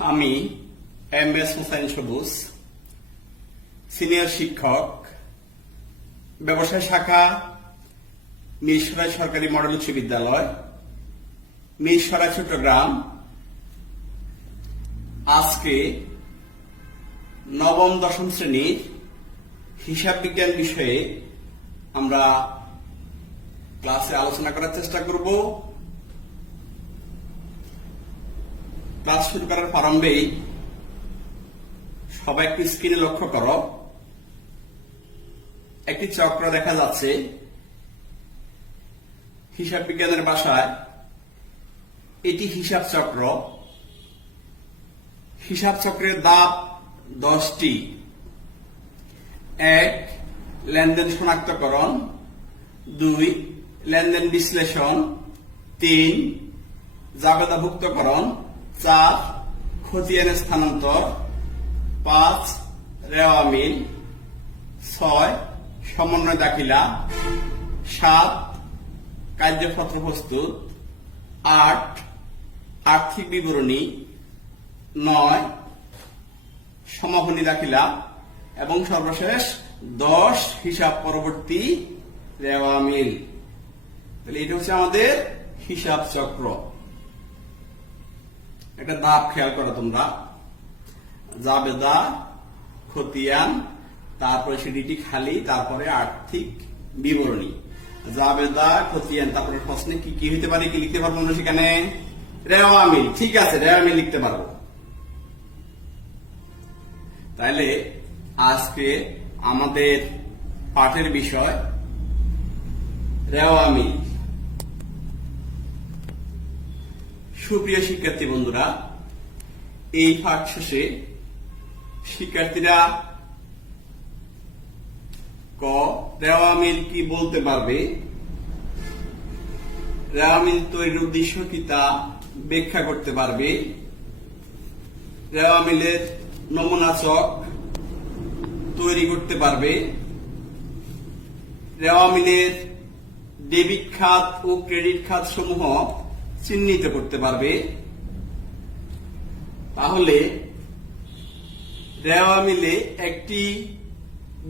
আমি এম.এস. হোসাইন সবুজ, সিনিয়র শিক্ষক, ব্যবসায় শাখা, মিরসরাই সরকারি মডেল উচ্চ বিদ্যালয়, মিরসরাই চট্টগ্রাম। আজকে নবম দশম শ্রেণীর হিসাব বিজ্ঞান বিষয়ে আমরা ক্লাসে আলোচনা করার চেষ্টা করব। ক্লাস শুরু করার প্রারম্ভেই সবাই একটু স্ক্রিনে লক্ষ্য করো। একটি চক্র দেখা যাচ্ছে। হিসাব বিজ্ঞানের ভাষায় এটি হিসাব চক্র। হিসাব চক্রের ধাপ 10টি। 1. লেনদেন শনাক্তকরণ, 2. লেনদেন বিশ্লেষণ, 3. জাবেদাভুক্তকরণ, 4. খতিয়ানের স্থানান্তর, 5. রেওয়া মিল, 6. সমন্বয় দাখিলা, 7. কার্যপত্র প্রস্তুত, 8. আর্থিক বিবরণী, 9. সমাপনী দাখিলা এবং সর্বশেষ 10 হিসাব পরবর্তী রেওয়া মিল। তাহলে এটা হচ্ছে আমাদের হিসাব চক্র। একটা ধাপ খেয়াল করো তোমরা। জাবেদা, খতিয়ান, তারপরে সেটি খালি, তারপরে আর্থিক বিবরণী। জাবেদা, খতিয়ান, তারপরে প্রশ্নে কি কি হইতে পারে, কি লিখতে পারবো আমরা সেখানে? রেওয়া মিল। ঠিক আছে, রেওয়া মিল লিখতে পারবো। তাহলে আজকে আমাদের পাঠের বিষয় রেওয়া মিল। সুপ্রিয় শিক্ষার্থী বন্ধুরা, এই পাঠ শেষে শিক্ষার্থীরা ক রেওয়া মিল কি বলতে পারবে, রেওয়া মিল তৈরির উদ্দেশ্য কি তা ব্যাখ্যা করতে পারবে, রেওয়া মিলের নমুনা চক তৈরি করতে পারবে, রেওয়া মিলের ডেবিট খাত ও ক্রেডিট খাত সমূহ চিহ্নিত করতে পারবে। তাহলে রেওয়া মিলে একটি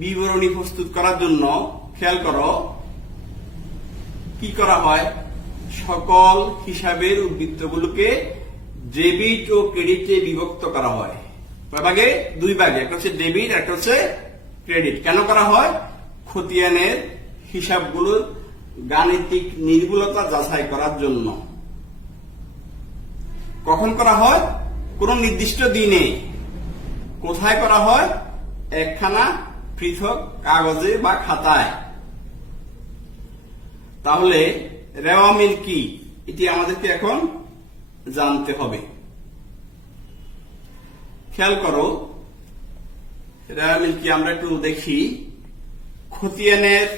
বিবরণী প্রস্তুত করার জন্য খেয়াল করো কি করা হয়। সকল হিসাবের উদ্বৃত্তগুলোকে ডেবিট ও ক্রেডিটে বিভক্ত করা হয়। কয় ভাগে? 2 ভাগে। একটা হচ্ছে ডেবিট, একটা হচ্ছে ক্রেডিট। কেন করা হয়? খতিয়ানের হিসাবগুলোর গাণিতিক নির্ভুলতা যাচাই করার জন্য। কখন করা হয়? কোন নির্দিষ্ট দিনে। কোথায় করা হয়? একখানা পৃথক কাগজে বা খাতায়। তাহলে রেওয়া মিল কি, এটি আমাদেরকে এখন জানতে হবে। খেয়াল করো রেওয়া মিল কি আমরা একটু দেখি। খতিয়ানের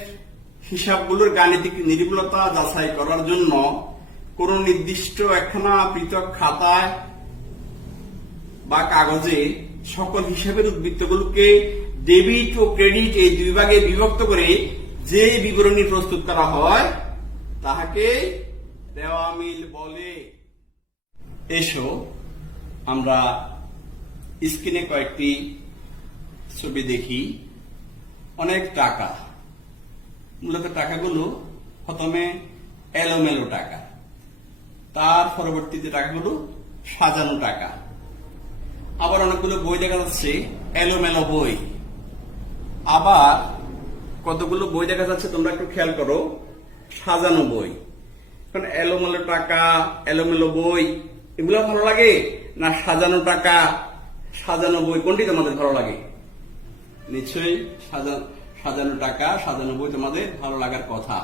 হিসাবগুলোর গাণিতিক নির্ভুলতা যাচাই করার জন্য কোন নির্দিষ্ট একখানা পৃথক খাতায় বা কাগজে সকল হিসাবের উদ্বৃত্তগুলোকে ডেবিট ও ক্রেডিট এই 2 ভাগে বিভক্ত করে যে বিবরণী প্রস্তুত করা হয় তাহাকে রেওয়া মিল বলে। এসো আমরা স্ক্রিনে কয়েকটি ছবি দেখি। অনেক টাকা, মূলত টাকাগুলো প্রথমে এলোমেলো টাকা, তার পরবর্তীতে টাকাগুলো সাজানো টাকা। আবার অনেকগুলো বই দেখা যাচ্ছে এলোমেলো বই। আবার কতগুলো বই দেখা যাচ্ছে তোমরা একটু খেয়াল করো সাজানো বই। কারণ এলোমেলো টাকা, এলোমেলো বই এগুলো ভালো লাগে না সাজানো টাকা, সাজানো বই, কোনটি তোমাদের ভালো লাগে? নিশ্চয়ই সাজানো টাকা, সাজানো বই তোমাদের ভালো লাগার কথা।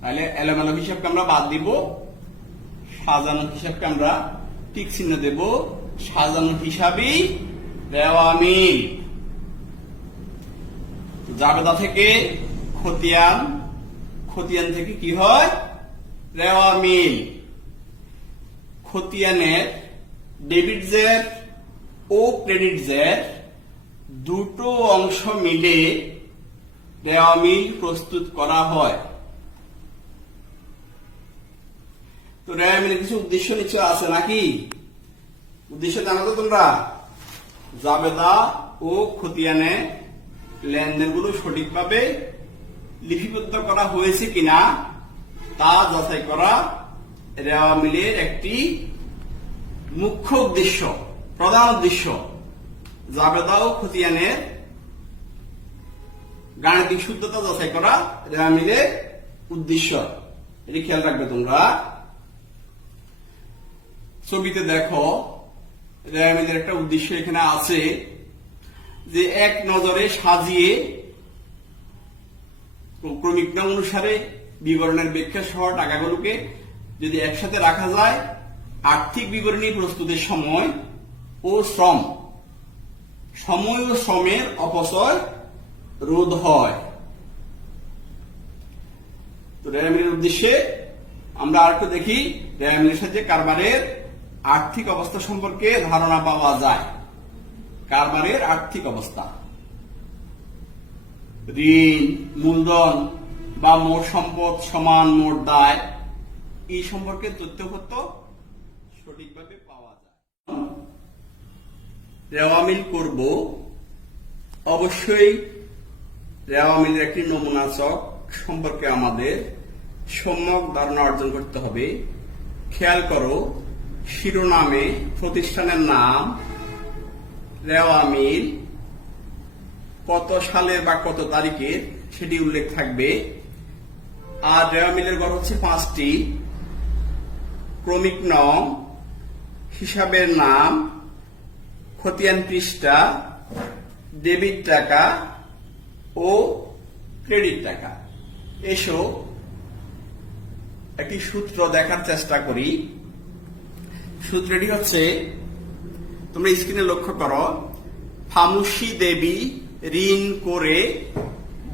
তাহলে এলোমেলো হিসাবকে আমরা বাদ দিব, সাজানো হিসাবকে আমরা টিক চিহ্ন দেব। সাজানো হিসাবই রেওয়া মিল। জাবেদা থেকে খতিয়ান, খতিয়ান থেকে কি হয়? রেওয়া মিল। খতিয়ানের ডেবিট জের ও ক্রেডিট জের দুটো অংশ মিলে রেওয়া মিল প্রস্তুত করা হয়। তো রেওয়া মিলের কিছু উদ্দেশ্য নিশ্চয় আছে নাকি? উদ্দেশ্য জানো তো তোমরা? জাবেদা ও খতিয়ানে লেনদেনগুলো সঠিকভাবে লিপিবদ্ধ করা হয়েছে কিনা তা যাচাই করা রেওয়া মিলের একটি মুখ্য উদ্দেশ্য, প্রধান উদ্দেশ্য। জাবেদা ও খতিয়ানের গাণিতিক শুদ্ধতা যাচাই করা রেওয়া মিলের উদ্দেশ্য। এটি খেয়াল রাখবে তোমরা। ছবিতে দেখো রেওয়া মিলের একটা উদ্দেশ্য এখানে আছে যে এক নজরে সাজিয়ে ক্রমিক নাম অনুসারে বিবরণের ব্যাখ্যা সহ টাকাগুলোকে যদি একসাথে রাখা যায়, আর্থিক বিবরণী প্রস্তুতের সময় ও শ্রমের অপচয় রোধ হয়। তো রেওয়া মিলের উদ্দেশ্যে আমরা আরেকটু দেখি। রেওয়া মিলের সাথে কারবারের আর্থিক অবস্থা সম্পর্কে ধারণা পাওয়া যায়। কারবারের আর্থিক অবস্থা, ঋণ, মূলধন বা মোট সম্পদ সমান মোট দায়, এই সম্পর্কে তথ্যপত্র সঠিকভাবে পাওয়া যায়। রেওয়া মিল করব, অবশ্যই রেওয়া মিলের একটি নমুনা চক সম্পর্কে আমাদের সম্যক ধারণা অর্জন করতে হবে। খেয়াল করো, শিরোনামে প্রতিষ্ঠানের নাম, রেওয়া মিল, কত সালের বা কত তারিখের সেটি উল্লেখ থাকবে। আর রেওয়া মিলের গড় হচ্ছে 5টি। ক্রমিক নং, হিসাবের নাম, খতিয়ান পৃষ্ঠা, ডেবিট টাকা ও ক্রেডিট টাকা। এসো একটি সূত্র দেখার চেষ্টা করি। সূত্রটি হচ্ছে, তোমরা স্ক্রিনে লক্ষ্য করো, ফামুসি দেবী ঋণ করে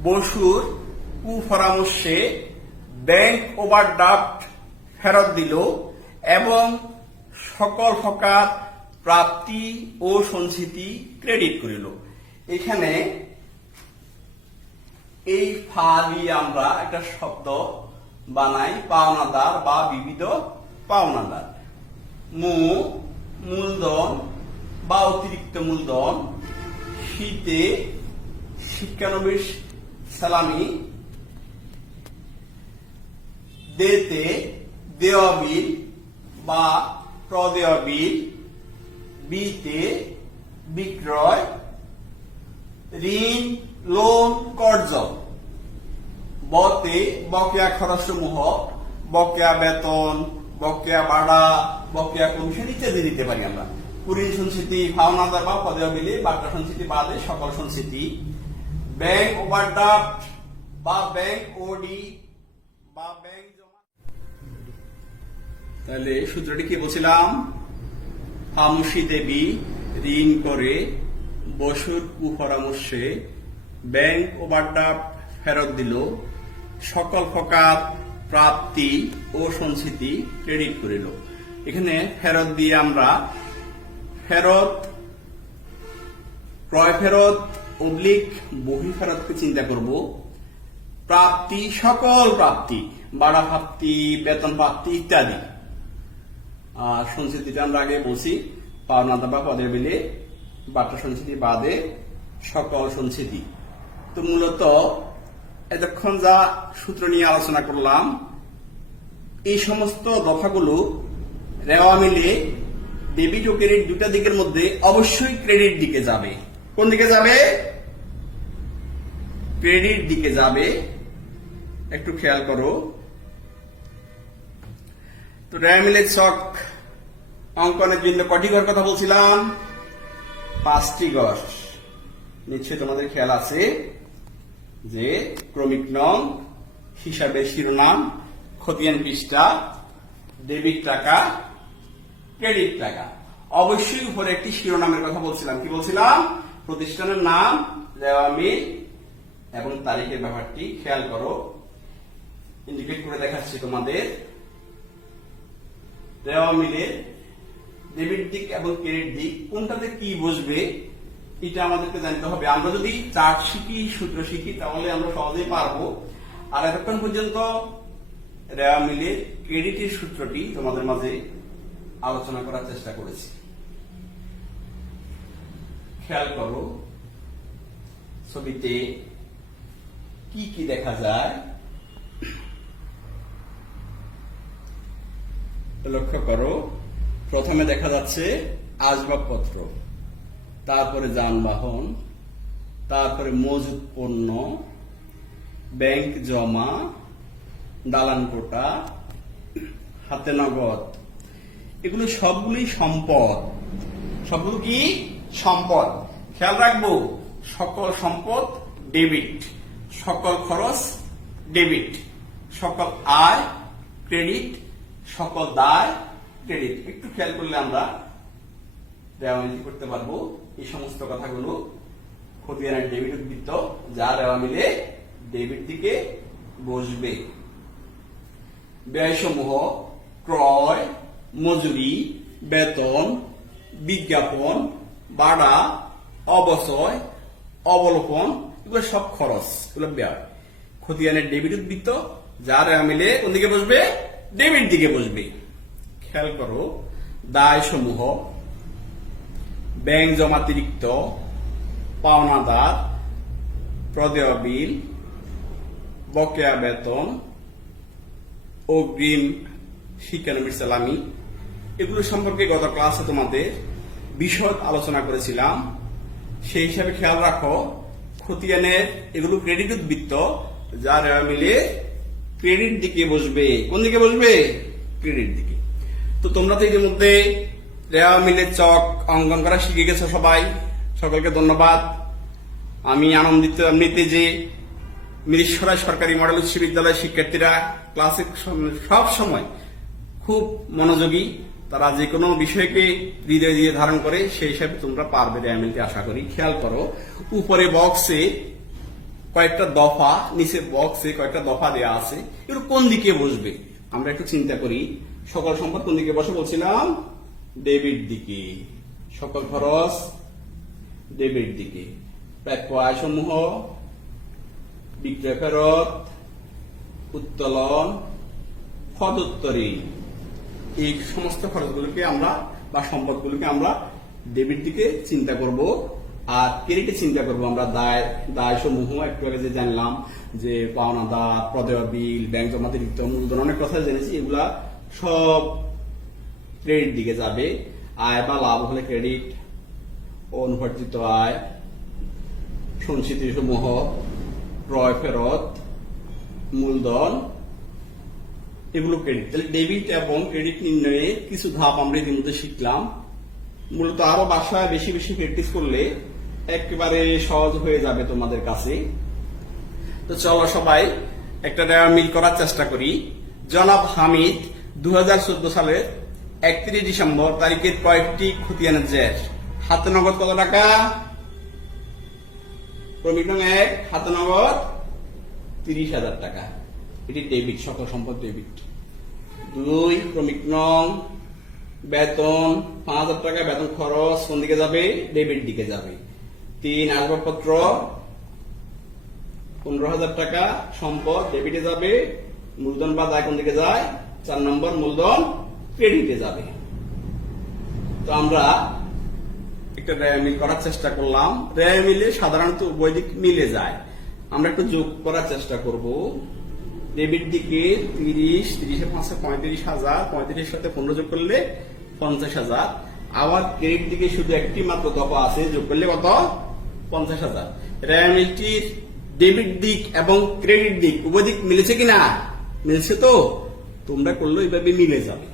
বসুর কুপরামর্শে ব্যাংক ওভারড্রাফট ফেরত দিল এবং সকল প্রকার প্রাপ্তি ও সঞ্চিতি ক্রেডিট করিল। এখানে এই ফা দিয়ে আমরা একটা শব্দ বানাই, পাওনাদার বা বিবিধ পাওনাদার। মূলধন বা অতিরিক্ত মূলধন, শীতে শিক্ষানবিশ সালামি, দেতে দেওয়া বিল বা প্রদেয় বিল, বিতে বিক্রয়, ঋণ, লোন, কর্জ, বতে বকেয়া খরচ সমূহ, বকেয়া বেতন, বকেয়া ভাড়া, বকেয়া কমিশন ইত্যাদি দিতে পারি আমরা। কুড়ি সঞ্চিতি, পাওনাদার বা প্রদেয় বিলে বাটা সঞ্চিতি বাদে সকল সঞ্চিতি, ব্যাংক ওভারড্রাফট বা ব্যাংক ওডি বা ব্যাংক জমা। তাহলে সূত্রটি কি বলছিলাম? ফামুসি দেবী ঋণ করে বসুর কুপরামর্শে ব্যাংক ওভারড্রাফট ফেরত দিল, সকল প্রকার প্রাপ্তি ও সঞ্চিতি ক্রেডিট করিল। এখানে ফেরত দিয়ে আমরা ফেরত, ক্রয় ফেরত অবলিক বহি ফেরতকে চিন্তা করব। প্রাপ্তি, সকল প্রাপ্তি, ভাড়া প্রাপ্তি, বেতন প্রাপ্তি ইত্যাদি। আর সঞ্চিতিটা আমরা আগে বলছি, পাওনাদার বা পদের বিলে বাটা সঞ্চিতি বাদে সকল সঞ্চিতি। তো মূলত এতক্ষণ যা সূত্র নিয়ে আলোচনা করলাম, এই সমস্ত দফাগুলো রেওয়া মিলে ডেবিট ও ক্রেডিট দুটা দিকের মধ্যে অবশ্যই ক্রেডিট দিকে যাবে। কোন দিকে যাবে? ক্রেডিট দিকে যাবে। একটু খেয়াল করো। তো রেওয়া মিলের চক অঙ্কনের জন্য কটি ঘর কথা বলছিলাম? 5টি ঘর। নিশ্চয়ই তোমাদের খেয়াল আছে যে ক্রমিক নং, হিসাবের শিরোনাম, খতিয়ান পৃষ্ঠা, ডেবিট টাকা, ক্রেডিট টাকা। অবশ্যই উপরে একটি শিরোনামের কথা বলছিলাম। কি বলছিলাম? প্রতিষ্ঠানের নাম, রেওয়া মিল এবং তারিখের ব্যাপারটি খেয়াল করো। ইন্ডিকেট করে দেখাচ্ছি তোমাদের। রেওয়া মিলের ডেবিট দিক এবং ক্রেডিট দিক কোনটাতে কি বসবে এটা আমাদেরকে জানতে হবে। আমরা যদি চার্ট শিখি, সূত্র শিখি, তাহলে আমরা সহজেই পারবো। আর এতক্ষণ পর্যন্ত রেওয়া মিলের ক্রেডিটের সূত্রটি তোমাদের মাঝে আলোচনা করার চেষ্টা করেছি। খেয়াল করো ছবিতে কি কি দেখা যায়। লক্ষ্য করো, প্রথমে দেখা যাচ্ছে আসবাবপত্র, তারপরে যানবাহন, তারপরে মজুদ পণ্য, ব্যাংক জমা, দালান কোঠা, হাতে নগদ। এগুলো সবগুলোই সম্পদ। সবগুলো কি সম্পদ। খেয়াল রাখবো, সকল সম্পদ ডেবিট, সকল খরচ ডেবিট, সকল আয় ক্রেডিট, সকল দায় ক্রেডিট। একটু খেয়াল করলে আমরা রেওয়ামিল করতে পারবো এই সমস্ত কথাগুলো। খতিয়ানের ডেবিট উদ্বৃত্ত যা রেওয়ামিলে ডেবিট দিকে বসবে। ব্যয়সমূহ ক্রয়, মজুরি, বেতন, বিজ্ঞাপন, ভাড়া, অবচয়, অবলোপন, এগুলো সব খরচ, এগুলো ব্যয়। খতিয়ানের ডেবিট উদ্বৃত্ত যা রেওয়ামিলে কোন দিকে বসবে? ডেবিট দিকে বসবে। খেয়াল করো, দায় সমূহ ব্যাংক জমাতিরিক্ত, পাওনাদার, প্রদেয় বিল, বকেয়া বেতন, অগ্রিম শিক্ষানবিশ সালামি, এগুলো সম্পর্কে গত ক্লাসে তোমাদের বিশদ আলোচনা করেছিলাম। সেই হিসাবে খেয়াল রাখো, খতিয়ানের এগুলো ক্রেডিট উদ্বৃত্ত যা রেওয়ামিলে ক্রেডিট দিকে বসবে। কোন দিকে বসবে? ক্রেডিট দিকে। তো তোমরা তো ইতিমধ্যে রেওয়ামিলের চক অঙ্কন করা শিখে গেছো সবাই, সকলকে ধন্যবাদ। আমি আনন্দিত এমনিতে যে মিরিশরা সরকারি মডেল উচ্চ বিদ্যালয়ের শিক্ষার্থীরা ক্লাসে সব সময় খুব মনোযোগী, তারা যে কোনো বিষয়কে হৃদয় দিয়ে ধারণ করে, সেই হিসাবে তোমরা পারবে রেওয়ামিলকে আশা করি। খেয়াল করো, উপরে বক্সে কয়েকটা দফা, নিচে বক্সে কয়েকটা দফা দেওয়া আছে, এগুলো কোন দিকে বসবে আমরা একটু চিন্তা করি। সকল সম্পদ কোন দিকে বসে বলছিলাম? ডেবিট দিকে। সকল খরচ ডেবিট দিকে। প্রাপ্য আয় সমূহ বিক্রয় ফেরত, উত্তোলন, সদুত্তরী, এই সমস্ত খরচগুলোকে আমরা বা সম্পদগুলোকে আমরা ডেবিট দিকে চিন্তা করব। আর ক্রেডিটে চিন্তা করবো আমরা দায় সমূহ। একটু আগে যে জানলাম যে পাওনাদার, প্রদেয় বিল, ব্যাংক জমাতিরিক্ত, মূলধন, অনেক কথা জেনেছি, এগুলা সব ক্রেডিট দিকে যাবে। আয় বা লাভ হলে ক্রেডিট, অনুপার্জিত আয়, সঞ্চিতি সমূহ, ক্রয় ফেরত, মূলধন, এগুলো ক্রেডিট। তাহলে ডেবিট এবং ক্রেডিট নির্ণয়ে কিছু ধাপ আমরা ইতিমধ্যে শিখলাম। মূলত আরো বাসায় বেশি বেশি প্র্যাকটিস করলে একেবারে সহজ হয়ে যাবে তোমাদের কাছে। তো চলো সবাই একটা রেওয়ামিল করার চেষ্টা করি। জনাব হামিদ 2014 সালের 31 ডিসেম্বর তারিখের কয়েকটি খতিয়ানের জের। হাতে নগদ কত টাকা? ক্রমিক নং 1, হাতে নগদ 30,000 টাকা। এটি ডেবিট, সকল সম্পদ ডেবিট। 2, ক্রমিক নং বেতন 5,000 টাকা, বেতন খরচ কোন দিকে যাবে? ডেবিট দিকে যাবে। 3, আসবাবপত্র 15,000 টাকা, সম্পদ ডেবিটে যাবে। মূলধন বা দায় কোন দিকে যায়? 4 নম্বর মূলধন ক্রেডিটে যাবে। তো আমরা একটা রেওয়ামিল করার চেষ্টা করলাম। রেওয়ামিলে সাধারণত উভয় দিক মিলে যায়। আমরা একটু যোগ করার চেষ্টা করব। ডেবিট দিকে 30, 30 এর 5 35,000, 35 এর সাথে 15 যোগ করলে 50,000। আবার ক্রেডিট দিকে শুধু একটি মাত্র দফা আছে, যোগ করলে কত? 50,000। রেওয়ামিলটির ডেবিট দিক এবং ক্রেডিট দিক উভয় দিক মিলেছে কিনা? মিলছে। তো তোমরা করলে এইভাবে মিলে যাবে।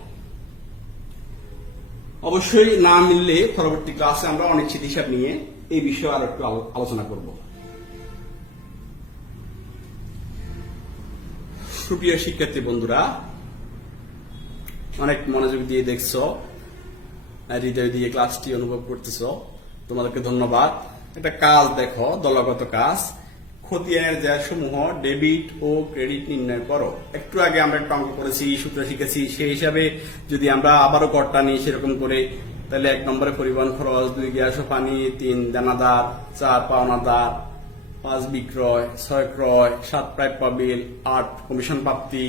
অবশ্যই না মিললে পরবর্তী ক্লাসে আমরা অনিশ্চিত হিসাব নিয়ে এই বিষয়ে আরো একটু আলোচনা করব। সুপ্রিয় শিক্ষার্থী বন্ধুরা, অনেক মনোযোগ দিয়ে দেখছো, হৃদয় দিয়ে ক্লাসটি অনুভব করতেছো, তোমাদেরকে ধন্যবাদ। একটা কাজ দেখো, দলগত কাজ। খতিয়ানের জের সমূহ ডেবিট ও ক্রেডিট নির্ণয় করো। একটু আগে আমরা একটা অঙ্ক করেছি, সূত্র শিখেছি, সেই হিসাবে যদি আমরা আবারও করটা নিই সেরকম করে, তাহলে 1 নম্বরে পরিবহন খরচ, 2 গ্যাস ও পানি, 3 দানাদার, 4 পাওনাদার, 5 বিক্রয়, 6 ক্রয়, 7 প্রাপ্য বিল, 8 কমিশন প্রাপ্তি,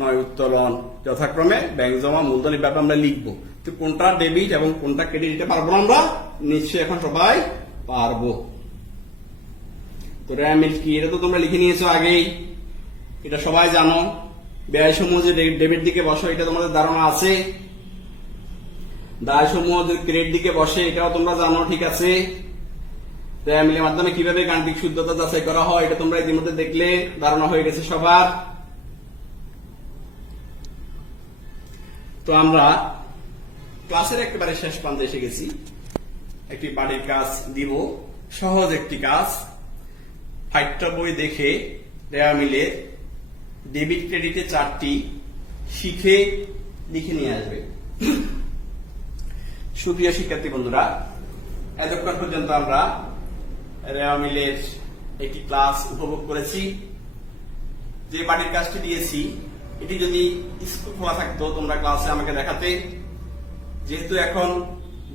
9 উত্তোলন যথাক্রমে ব্যাংক জমা মূলধন এই ব্যাপারে আমরা লিখবো। তো কোনটা ডেবিট এবং কোনটা ক্রেডিট এটা পারবো না আমরা, নিশ্চয়ই এখন সবাই পারবো। তো রেয়ামিল কি এটা তো তোমরা লিখে নিয়েছো আগেই, এটা সবাই জানো। ব্যয় সমূহ যে ডেবিট দিকে বসে এটা তোমাদের ধারণা আছে, দায় সমূহ যে ক্রেডিট দিকে বসে এটাও তোমরা জানো, ঠিক আছে। রেয়ামিলের মাধ্যমে কিভাবে গাণিতিক শুদ্ধতা যাচাই করা হয় এটা তোমরা ইতিমধ্যে দেখলে, ধারণা হয়ে গেছে সবার। তো আমরা ক্লাসের একেবারে শেষ প্রান্তে এসে গেছি। একটি বাড়ির কাজ দিব, সহজ একটি কাজ। 5টা বই দেখে রেয়ামিলের ডেবিট ক্রেডিটে 4টি শিখে লিখে নিয়ে আসবে। সুপ্রিয় শিক্ষার্থী বন্ধুরা, এতক্ষণ পর্যন্ত আমরা রেয়ামিলের একটি ক্লাস উপভোগ করেছি। যে বাড়ির কাজটি দিয়েছি এটি যদি স্কুল খোলা থাকতো তোমরা ক্লাসে আমাকে দেখাতে। যেহেতু এখন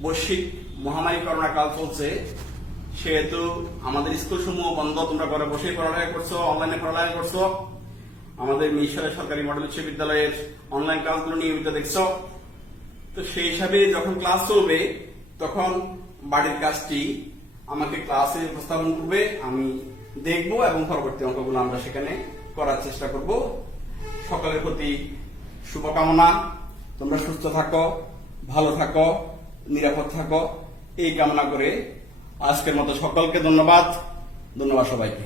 বৈশ্বিক মহামারী করোনা কাল চলছে, সেহেতু আমাদের স্কুল সমূহ বন্ধ, তোমরা ঘরে বসে পড়ালেখা করছো, অনলাইনে পড়ালেখা করছো। আমাদের মিশরের সরকারি মডেল উচ্চ বিদ্যালয়ের অনলাইন ক্লাসগুলো নিয়মিত দেখছো। তো সেই হিসাবে যখন ক্লাস চলবে তখন বাড়ির কাজটি আমাকে ক্লাসে উপস্থাপন করবে, আমি দেখবো এবং পরবর্তী অঙ্কগুলো আমরা সেখানে করার চেষ্টা করব। সকলের প্রতি শুভকামনা, তোমরা সুস্থ থাকো, ভালো থাকো, নিরাপদ থাকো, এই কামনা করে আজকের মতো সকলকে ধন্যবাদ সবাইকে।